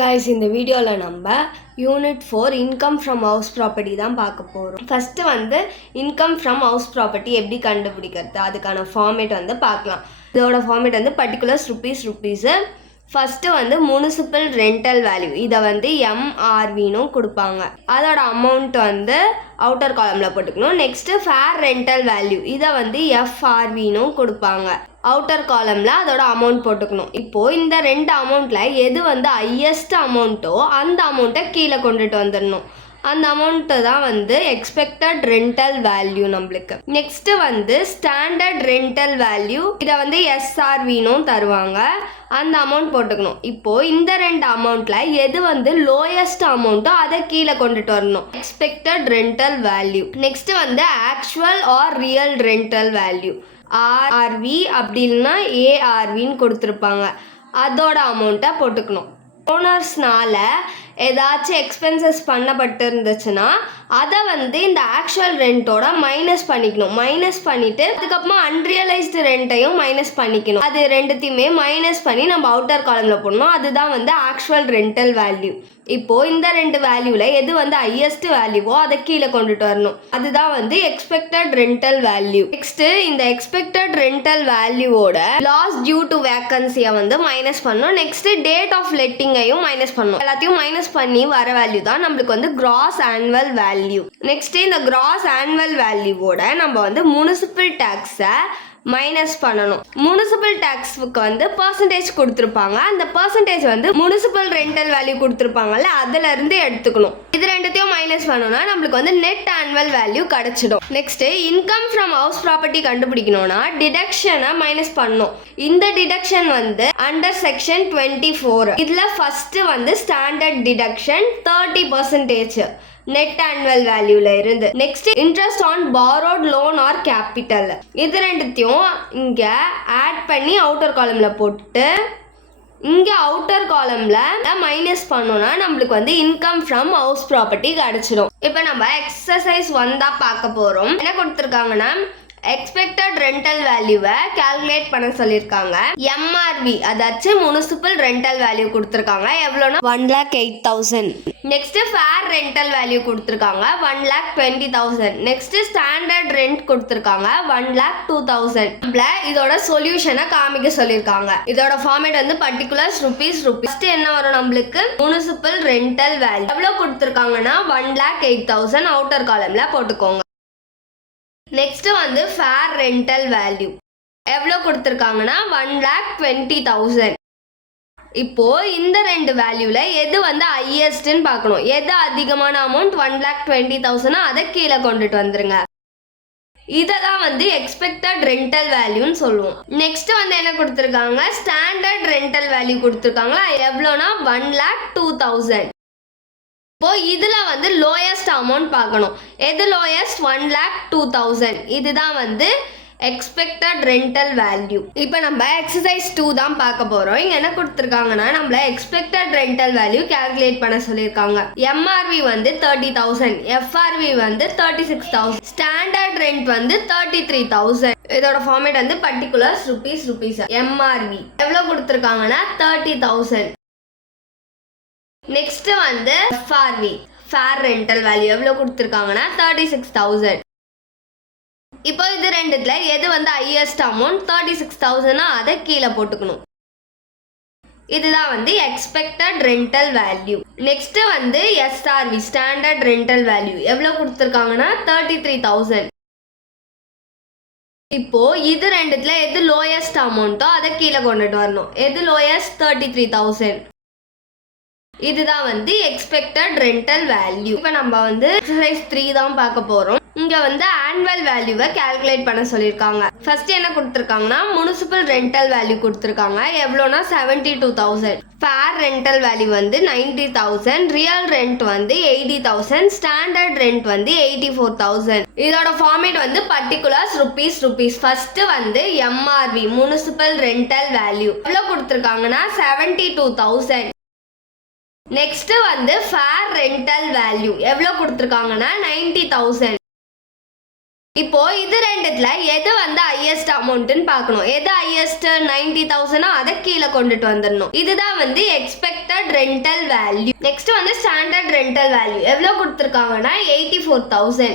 guys, இந்த வீடியோவில் நம்ம unit 4 income from house property தான் பார்க்க போகிறோம். ஃபஸ்ட்டு வந்து இன்கம் ஃப்ரம் ஹவுஸ் ப்ராப்பர்ட்டி எப்படி கண்டுபிடிக்கிறது அதுக்கான ஃபார்மேட் வந்து பார்க்கலாம். இதோட ஃபார்மேட் வந்து பர்டிகுலர்ஸ் ருப்பீஸு. ஃபஸ்ட்டு வந்து முனிசிபல் ரெண்டல் வேல்யூ, இதை வந்து எம்ஆர்வினும் கொடுப்பாங்க. அதோட அமௌண்ட் வந்து அவுட்டர் காலமில் போட்டுக்கணும். நெக்ஸ்ட்டு ஃபேர் ரெண்டல் வேல்யூ, இதை வந்து எஃப்ஆர்வினும் கொடுப்பாங்க. அவுட்டர் காலமில் அதோட அமௌண்ட் போட்டுக்கணும். இப்போது இந்த ரெண்டு அமௌண்ட்டில் எது வந்து ஹையஸ்ட் அமௌண்ட்டோ அந்த அமௌண்ட்டை கீழே கொண்டுட்டு வந்துடணும். அந்த அமௌண்ட்டு தான் வந்து எக்ஸ்பெக்டட் ரெண்டல் வேல்யூ நம்மளுக்கு. நெக்ஸ்ட்டு வந்து ஸ்டாண்டர்ட் ரெண்டல் வேல்யூ, இதை வந்து எஸ்ஆர்வினும் தருவாங்க. அந்த அமௌண்ட் போட்டுக்கணும். இப்போது இந்த ரெண்டு அமௌண்ட்டில் எது வந்து லோயஸ்ட் அமௌண்ட்டோ அதை கீழே கொண்டுட்டு வரணும். Expected rental value. நெக்ஸ்ட்டு வந்து actual or real rental value, RV அப்படி இல்லைன்னா ஏஆர்வின்னு கொடுத்துருப்பாங்க. அதோட அமௌண்ட்டை போட்டுக்கணும். ஓனர்ஸ்னால ஏதாச்சும் எக்ஸ்பென்சஸ் பண்ணப்பட்டு இருந்துச்சுன்னா அதை வந்து இந்த ஆக்சுவல் ரெண்ட்டோட மைனஸ் பண்ணிக்கணும். மைனஸ் பண்ணிவிட்டு அதுக்கப்புறமா அன்ரியலைஸ்டு ரெண்ட்டையும் மைனஸ் பண்ணிக்கணும். அது ரெண்டுத்தையுமே மைனஸ் பண்ணி நம்ம அவுட்டர் காலமில் போடணும். அதுதான் வந்து ஆக்சுவல் ரெண்டல் வேல்யூ. இப்போது இந்த ரெண்டு வேல்யூவில் எது வந்து ஹையஸ்ட் வேல்யூவோ அதை கீழே கொண்டுட்டு வரணும். அதுதான் வந்து எக்ஸ்பெக்டட் ரெண்டல் வேல்யூ. நெக்ஸ்ட்டு இந்த எக்ஸ்பெக்டட் ரெண்டல் வேல்யூவோட லாஸ் டியூ டு வேக்கன்சியை வந்து மைனஸ் பண்ணணும். நெக்ஸ்ட்டு டேட் ஆஃப் லெட்டிங்கையும் மைனஸ் பண்ணணும். எல்லாத்தையும் மைனஸ் பண்ணி வர வேல்யூ தான் நம்மளுக்கு வந்து கிராஸ் ஆனுவல் வேல்யூ. நெக்ஸ்ட்டு இந்த கிராஸ் ஆனுவல் வேல்யூவோட நம்ம வந்து முனிசிபல் டேக்ஸை மைனஸ் பண்ணணும். முனிசிபல் டேக்ஸுக்கு வந்து பர்சன்டேஜ் கொடுத்துருப்பாங்க. அந்த பர்சன்டேஜ் வந்து முனிசிபல் ரெண்டல் வேல்யூ கொடுத்துருப்பாங்கல்ல அதுல இருந்து எடுத்துக்கணும். இது ரெண்டுத்தையும் மைனஸ் பண்ணோம்னா நம்மளுக்கு வந்து நெட் ஆனுவல் வேல்யூ கிடைச்சிடும். Next income from house property கண்டுபிடிக்கணும்னா டிடக்ஷனை மைனஸ் பண்ணணும். இந்த டிடக்ஷன் வந்து அண்டர் செக்ஷன் 24. இதுல ஃபர்ஸ்ட் வந்து ஸ்டாண்டர்ட் டிடக்ஷன் 30% நெட் ஆனுவல் வேல்யூல இருந்து. Next interest on borrowed loan or capital, இது ரெண்டுத்தையும் இங்க ஆட் பண்ணி அவுட்டர் காலம்ல போட்டு இங்கே அவுட்டர் காலமில் மைனஸ் பண்ணோன்னா நம்மளுக்கு வந்து இன்கம் ஃப்ரம் ஹவுஸ் ப்ராப்பர்ட்டி கிடச்சிடும். இப்போ நம்ம எக்ஸசைஸ் 1 தான் பார்க்க போகிறோம். என்ன கொடுத்துருக்காங்கன்னா எக்ஸ்பெக்டட் ரெண்டல் வேல்யூவை கால்குலேட் பண்ண சொல்லியிருக்காங்க. எம்ஆர்வி அதாச்சும் முனிசிபல் ரெண்டல் வேல்யூ கொடுத்துருக்காங்க. எவ்வளோனா 1,08,000. நெக்ஸ்ட் ஃபேர் ரெண்டல் வேல்யூ கொடுத்துருக்காங்க 1,20,000. நெக்ஸ்ட் ஸ்டாண்டர்ட் ரெண்ட் கொடுத்துருக்காங்க 1,02,000. இதோட சொல்யூஷனை காமிக்க சொல்லியிருக்காங்க. இதோட ஃபார்மேட் வந்து பர்டிகுலர்ஸ் ருப்பீஸ். என்ன வரும் நம்மளுக்கு முனிசிபல் ரெண்டல் வேல்யூ எவ்வளோ கொடுத்துருக்காங்கன்னா 1,08,000 அவுட்டர் காலம்ல போட்டுக்கோங்க. நெக்ஸ்ட் வந்து ஃபேர் ரெண்டல் வேல்யூ எவ்வளோ கொடுத்துருக்காங்கன்னா 1,20,000. இப்போ இந்த ரெண்டு வேல்யூல எது வந்து ஹையஸ்ட்னு பார்க்கணும். எது அதிகமான அமௌண்ட் 1,20,000 அதை கீழே கொண்டுட்டு வந்துருங்க. இதை தான் வந்து எக்ஸ்பெக்டட் ரெண்டல் வேல்யூன்னு சொல்லுவோம். நெக்ஸ்ட் வந்து என்ன கொடுத்துருக்காங்க ஸ்டாண்டர்ட் ரெண்டல் வேல்யூ கொடுத்துருக்காங்களா எவ்வளோனா 1,02,000. இப்போ இதில் வந்து லோயஸ்ட் அமௌண்ட் பார்க்கணும். எது லோயஸ்ட் 1,02,000. இதுதான் வந்து எக்ஸ்பெக்டட் ரெண்டல் வேல்யூ. இப்போ நம்ம எக்ஸசைஸ் 2 தான் பார்க்க போகிறோம். இங்கே என்ன கொடுத்துருக்காங்கன்னா நம்மள எக்ஸ்பெக்டட் ரெண்டல் வேல்யூ கால்குலேட் பண்ண சொல்லியிருக்காங்க. எம்ஆர்வி வந்து 30,000, எஃப்ஆர்வி வந்து 36,000, ஸ்டாண்டர்ட் ரெண்ட் வந்து 33,000. இதோட ஃபார்மேட் வந்து பர்டிகுலர்ஸ் ருப்பீஸ். எம்ஆர்வி எவ்வளோ கொடுத்துருக்காங்கன்னா 30,000. நெக்ஸ்ட் வந்து எஃப்ஆர்வி ஃபேர் ரெண்டல் வேல்யூ எவ்வளோ கொடுத்துருக்காங்கன்னா 36,000. இப்போ இது ரெண்டுத்துல எது வந்து ஹையஸ்ட் அமௌண்ட் 36,000 அதை கீழே போட்டுக்கணும். இதுதான் வந்து எக்ஸ்பெக்டட் ரெண்டல் வேல்யூ. நெக்ஸ்ட் வந்து எஸ்ஆர்வி ஸ்டாண்டர்ட் ரெண்டல் வேல்யூ எவ்வளோ கொடுத்துருக்காங்கன்னா 33,000. இப்போ இது ரெண்டுத்துல எது லோயஸ்ட் அமௌண்ட்டோ அதை கீழே கொண்டுட்டு வரணும். எது லோயஸ்ட் 33,000. இதுதான் வந்து எக்ஸ்பெக்டட் ரெண்டல் வேல்யூ. இப்போ நம்ம வந்து எக்ஸசைஸ் 3 தான் பார்க்க போறோம். இங்க வந்து ஆனுவல் வேல்யூவை கால்குலேட் பண்ண சொல்லியிருக்காங்க. ஃபர்ஸ்ட் என்ன கொடுத்துருக்காங்கன்னா முனிசிபல் ரெண்டல் வேல்யூ கொடுத்துருக்காங்க எவ்வளோனா 72,000. ஃபேர் ரெண்டல் வேல்யூ வந்து 90,000, ரியல் ரெண்ட் வந்து 80,000, ஸ்டாண்டர்ட் ரெண்ட் வந்து 84,000. இதோட ஃபார்மேட் வந்து பர்டிகுலர்ஸ் ருப்பீஸ். ஃபர்ஸ்ட் வந்து எம்ஆர்வி முனிசிபல் ரெண்டல் வேல்யூ எவ்வளோ கொடுத்துருக்காங்கன்னா 72,000. நெக்ஸ்ட் வந்து ஃபேர் ரெண்டல் வேல்யூ எவ்வளோ கொடுத்துருக்காங்கன்னா 90,000. இப்போ இது ரெண்டுத்துல எது வந்து ஹையஸ்ட் அமௌண்ட்னு பார்க்கணும். எது ஹையஸ்ட் 90,000 அதை கீழே கொண்டுட்டு வந்துடணும். இதுதான் வந்து எக்ஸ்பெக்டட் ரெண்டல் வேல்யூ. நெக்ஸ்ட் வந்து ஸ்டாண்டர்ட் ரெண்டல் வேல்யூ எவ்வளவு கொடுத்துருக்காங்கன்னா 84,000.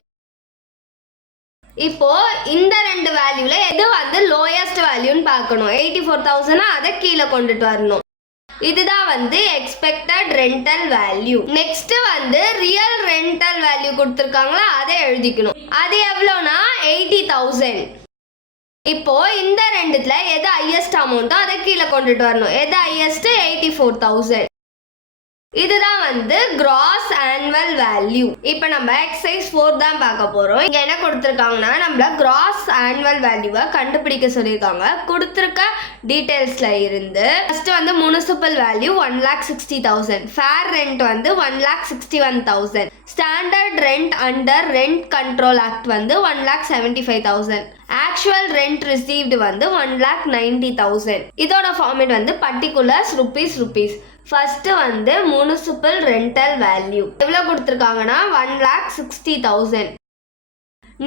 இப்போ இந்த ரெண்டு வேல்யூல எது வந்து லோயஸ்ட் வேல்யூன்னு பார்க்கணும். 84,000 அதை கீழே கொண்டுட்டு வரணும். இதுதான் வந்து எக்ஸ்பெக்டட் ரெண்டல் வேல்யூ. நெக்ஸ்ட் வந்து ரியல் ரெண்டல் வேல்யூ கொடுத்துருக்காங்களா அதை எழுதிக்கணும். அது எவ்வளோனா 80,000. இப்போ இந்த ரெண்டுத்துல எது ஹையஸ்ட் அமௌண்ட்டோ அதை கீழே கொண்டுட்டு வரணும். எது ஹையஸ்ட் 84,000. இதுதான் வந்து கிராஸ் ஆனுவல் வேல்யூ. இப்போ நம்ம எக்ஸசைஸ் 4 தான் பார்க்க போறோம். இங்க என்ன கொடுத்துருக்காங்கன்னா நம்மள கிராஸ் ஆனுவல் வேல்யூவை கண்டுபிடிக்க சொல்லியிருக்காங்க. கொடுத்துருக்க டீடைல்ஸ்ல இருந்து ஃபர்ஸ்ட் வந்து முனிசிபல் வேல்யூ 1,60,000, ஃபேர் ரெண்ட் வந்து 1,61,000, standard rent under rent control act வந்து 1,75,000, ஆக்சுவல் ரெண்ட் ரிசீவ்டு வந்து 1,90,000. இதோட ஃபார்மேட் வந்து பர்டிகுலர்ஸ் ருபீஸ். ஃபர்ஸ்ட் வந்து முனிசிபல் ரெண்டல் வேல்யூ எவ்வளவு கொடுத்துருக்காங்கன்னா 1,60,000.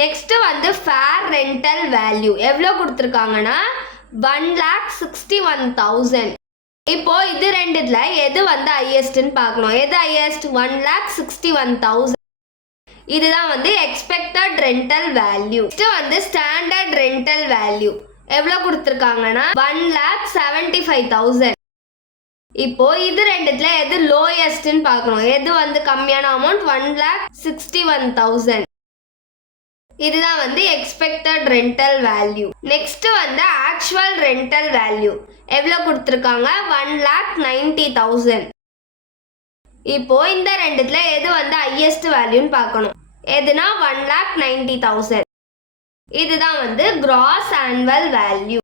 நெக்ஸ்ட் வந்து ஃபேர் ரெண்டல் வேல்யூ எவ்வளவு கொடுத்துருக்காங்கன்னா 1,61,000. இப்போ இது ரெண்டுல எது வந்து ஹையஸ்ட்னு பார்க்கணும். எது ஹையஸ்ட் 1,61,000. இதுதான் வந்து எக்ஸ்பெக்டட் ரெண்டல் வேல்யூ. நெக்ஸ்ட் வந்து ஸ்டாண்டர்ட் ரெண்டல் வேல்யூ எவ்வளவு கொடுத்துருக்காங்கன்னா 1,75,000. இப்போ இது ரெண்டுத்துல எது லோயஸ்ட்னு பார்க்கணும். எது வந்து கம்மியான அமௌண்ட் 1,61,000. இதுதான் வந்து எக்ஸ்பெக்டட் ரெண்டல் வேல்யூ. நெக்ஸ்ட் வந்து ஆக்சுவல் ரெண்டல் வேல்யூ எவ்வளவு கொடுத்துருக்காங்க 1,90,000. இப்போ இந்த ரெண்டுத்துல எது வந்து ஹையஸ்ட் வேல்யூன்னு பார்க்கணும். எதுனா 1,90,000. இதுதான் வந்து gross annual value.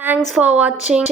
Thanks for watching.